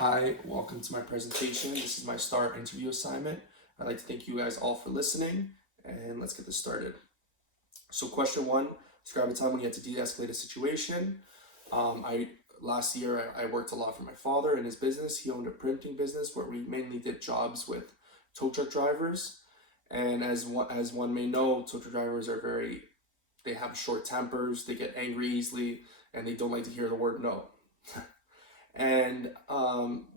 Hi, welcome to my presentation. This is my S.T.A.R interview assignment. I'd like to thank you guys all for listening, and let's get this started. So question one, describe a time when you had to de-escalate a situation. Last year I worked a lot for my father in his business. He owned a printing business where we mainly did jobs with tow truck drivers. And as one may know, tow truck drivers are they have short tempers, they get angry easily, and they don't like to hear the word no. And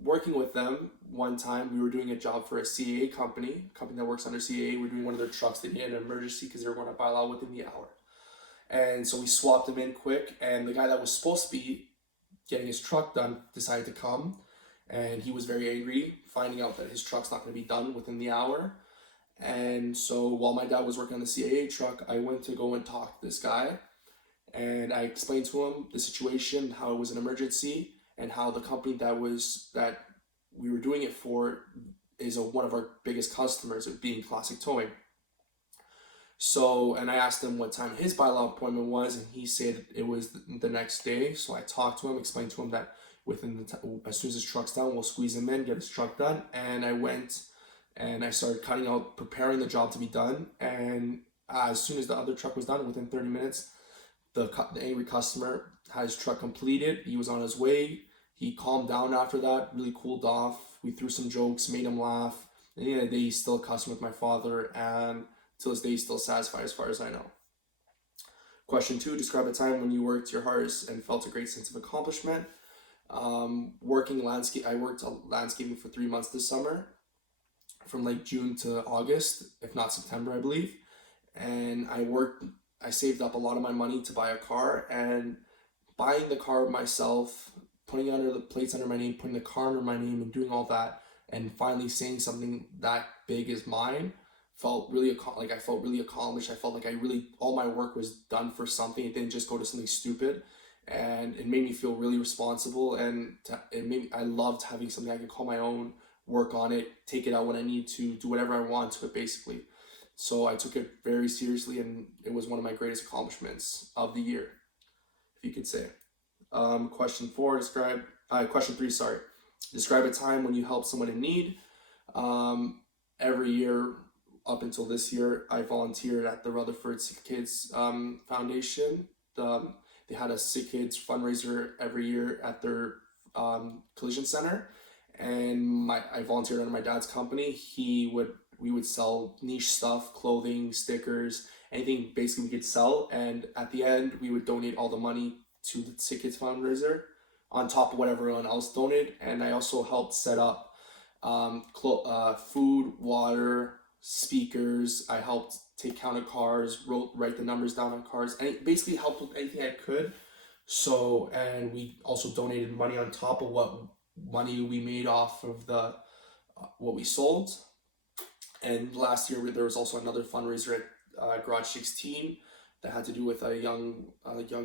working with them one time, we were doing a job for a CAA company that works under CAA. We were doing one of their trucks. They needed an emergency because they were going to bail out within the hour. And so we swapped them in quick. And the guy that was supposed to be getting his truck done decided to come. And he was very angry, finding out that his truck's not going to be done within the hour. And so while my dad was working on the CAA truck, I went to go and talk to this guy. And I explained to him the situation, how it was an emergency, and how the company that we were doing it for is one of our biggest customers, it being Classic Towing. So, and I asked him what time his bailout appointment was, and he said it was the next day. So I talked to him, explained to him that as soon as his truck's done, we'll squeeze him in, get his truck done. And I went and I started cutting out, preparing the job to be done. And as soon as the other truck was done, within 30 minutes, the angry customer had his truck completed. He was on his way. He calmed down after that, really cooled off. We threw some jokes, made him laugh. And at the end of the day, he's still a customer with my father, and to this day, he's still satisfied as far as I know. Question two, describe a time when you worked your hardest and felt a great sense of accomplishment. I worked landscaping for 3 months this summer, from like June to August, if not September, I believe. And I saved up a lot of my money to buy a car, and buying the car myself, putting the plates under my name, putting the car under my name, and doing all that, and finally saying something that big is mine, felt really like I felt really accomplished. I felt like all my work was done for something. It didn't just go to something stupid, and it made me feel really responsible. And I loved having something I could call my own, work on it, take it out when I need to, do whatever I want to it, basically. So I took it very seriously, and it was one of my greatest accomplishments of the year, if you could say. Question three, describe a time when you helped someone in need. Every year up until this year, I volunteered at the Rutherford Sick Kids Foundation. They had a Sick Kids fundraiser every year at their collision center, and I volunteered under my dad's company. We would sell niche stuff, clothing, stickers, anything basically we could sell, and at the end we would donate all the money to the Sick Kids fundraiser on top of whatever everyone else donated. And I also helped set up food, water, speakers. I helped take count of cars, write the numbers down on cars, and basically helped with anything I could. So, and we also donated money on top of what money we made off of what we sold. And last year there was also another fundraiser at Garage 16 that had to do with a young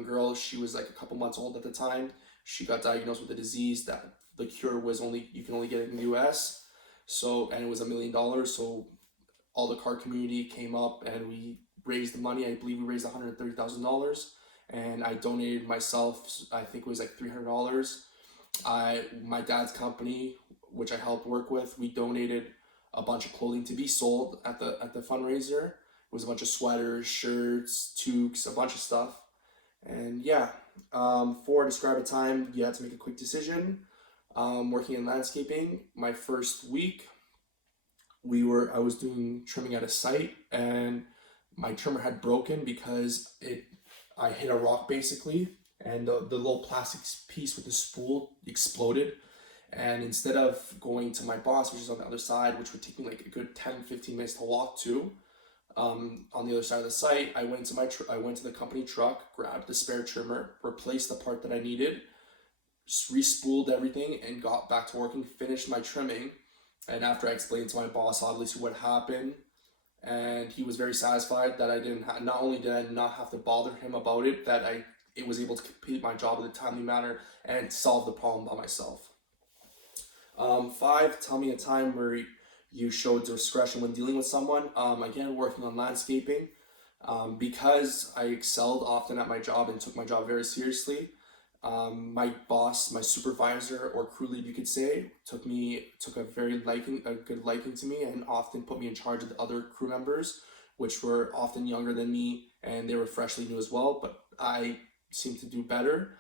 girl. She was like a couple months old at the time. She got diagnosed with a disease that the cure was you can only get it in the US. So, and it was $1 million. So all the car community came up and we raised the money. I believe we raised $130,000, and I donated myself, I think it was like $300. My dad's company, which I helped work with, we donated a bunch of clothing to be sold at the fundraiser. It was a bunch of sweaters, shirts, toques, a bunch of stuff. And yeah, 4, describe a time you had to make a quick decision. Working in landscaping, my first week, I was doing trimming at a site, and my trimmer had broken because I hit a rock basically, and the little plastic piece with the spool exploded. And instead of going to my boss, which is on the other side, which would take me like a good 10-15 minutes to walk to, on the other side of the site, I went to the company truck, grabbed the spare trimmer, replaced the part that I needed, re-spooled everything, and got back to working, finished my trimming. And after I explained to my boss obviously what happened, and he was very satisfied that not only did I not have to bother him about it, that it was able to complete my job in a timely manner and solve the problem by myself. 5, tell me a time where you showed discretion when dealing with someone. Again, working on landscaping, because I excelled often at my job and took my job very seriously, My boss, my supervisor or crew lead, you could say, took a good liking to me, and often put me in charge of the other crew members, which were often younger than me, and they were freshly new as well. But I seemed to do better.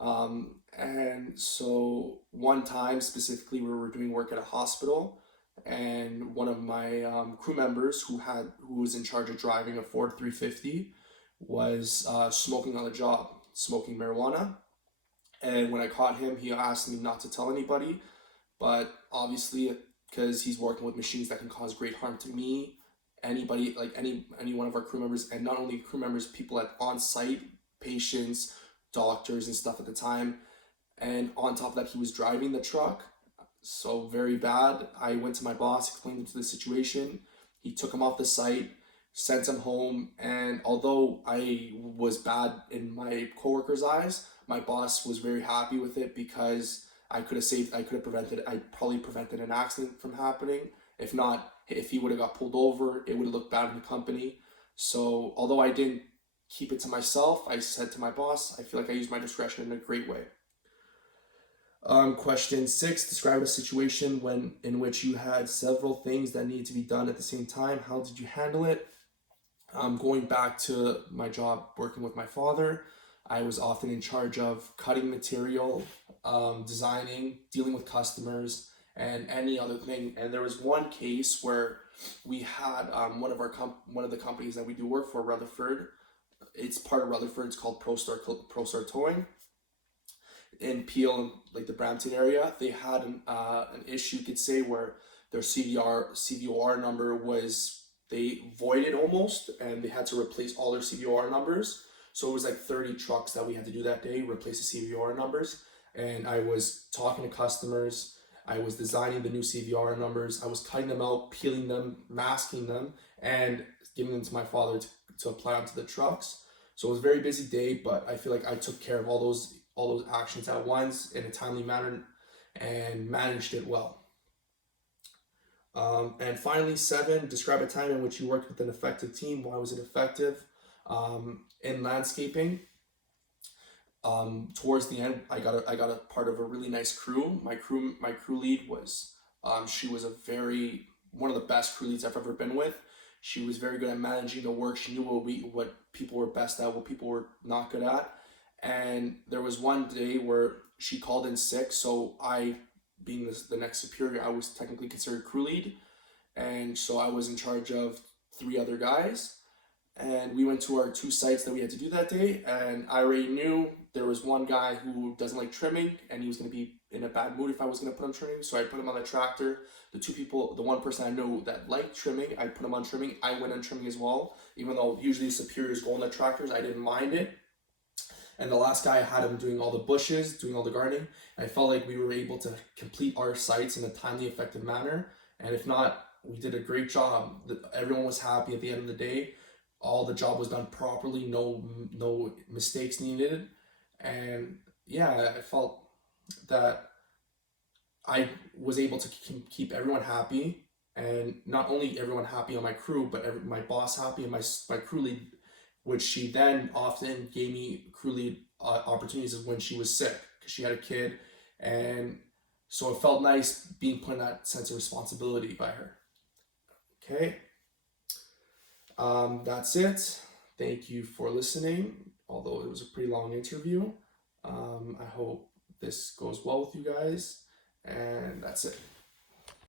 And so one time specifically, we were doing work at a hospital, and one of my crew members who was in charge of driving a Ford 350 was smoking on the job, smoking marijuana. And when I caught him, he asked me not to tell anybody, but obviously, because he's working with machines that can cause great harm to me, anybody, like any one of our crew members, and not only crew members, people at on site, patients, doctors, and stuff at the time. And on top of that, he was driving the truck, so very bad. I went to my boss, explained him to the situation. He took him off the site, sent him home, and although I was bad in my coworkers' eyes, my boss was very happy with it because I probably prevented an accident from happening. If not, if he would have got pulled over, it would have looked bad in the company. So although I didn't keep it to myself, I said to my boss, I feel like I used my discretion in a great way. Question 6, describe a situation in which you had several things that needed to be done at the same time. How did you handle it? Going back to my job working with my father, I was often in charge of cutting material, designing, dealing with customers, and any other thing. And there was one case where we had one of the companies that we do work for, Rutherford. It's part of Rutherford. It's called ProStar Towing in Peel, like the Brampton area. They had an issue, you could say, where their CVOR number was, they voided almost, and they had to replace all their CVOR numbers. So it was like 30 trucks that we had to do that day, replace the CVOR numbers. And I was talking to customers, I was designing the new CVR numbers, I was cutting them out, peeling them, masking them, and giving them to my father to apply onto the trucks. So it was a very busy day, but I feel like I took care of all those actions at once in a timely manner and managed it well. And finally, 7, describe a time in which you worked with an effective team. Why was it effective? In landscaping, towards the end, I got a part of a really nice crew. My crew lead was, she was one of the best crew leads I've ever been with. She was very good at managing the work. She knew what people were best at, what people were not good at. And there was one day where she called in sick, so I, being the next superior, I was technically considered crew lead, and so I was in charge of 3 other guys. And we went to our 2 sites that we had to do that day, and I already knew there was one guy who doesn't like trimming, and he was going to be in a bad mood if I was going to put him trimming, so I put him on the tractor. The one person I know that liked trimming, I put him on trimming. I went on trimming as well, even though usually superiors go on the tractors, I didn't mind it. And the last guy, I had him doing all the bushes, doing all the gardening. I felt like we were able to complete our sites in a timely, effective manner. And if not, we did a great job. Everyone was happy at the end of the day. All the job was done properly, no mistakes needed. And yeah, I felt that I was able to keep everyone happy, and not only everyone happy on my crew, but my boss happy, and my crew lead, which she then often gave me crew lead opportunities when she was sick because she had a kid, and so it felt nice being put in that sense of responsibility by her. Okay, that's it. Thank you for listening, although it was a pretty long interview. I hope this goes well with you guys, and that's it.